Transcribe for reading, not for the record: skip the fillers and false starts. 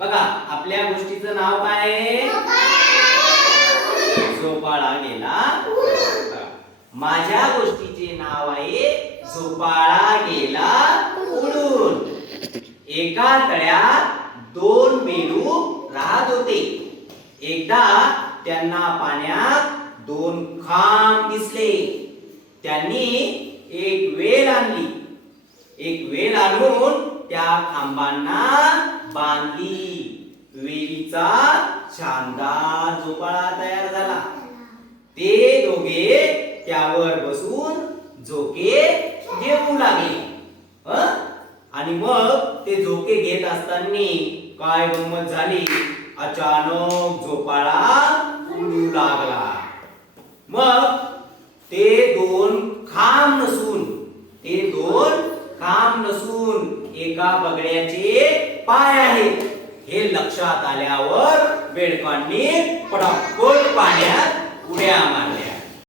बघा आपल्या गोष्टीचं नाव काय आहे? झोपाळा गेला उडून. माझ्या गोष्टीचे नाव आहे झोपाळा गेला उडून. एका तळ्यात दोन बेडूक राहत होते. एकदा त्यांना पाण्यात दोन खांब दिसले. त्यांनी एक वेल आणली. एक वेल आणून त्या खांबांना बांधली. वेलीचा शानदार झोपाळा तयार झाला. ते दोघे त्यावर बसून झोके घेऊ लागले. आणि मग ते झोके घेत असताना काय गंमत झाली. अचानक झोपाळा उडू लागला. मग ते दोन खांब नसून एका बगड्याचे पाय आहेत हे लक्षात आल्यावर बेडकांनी पटापट पाण्यात उड्या मारल्या.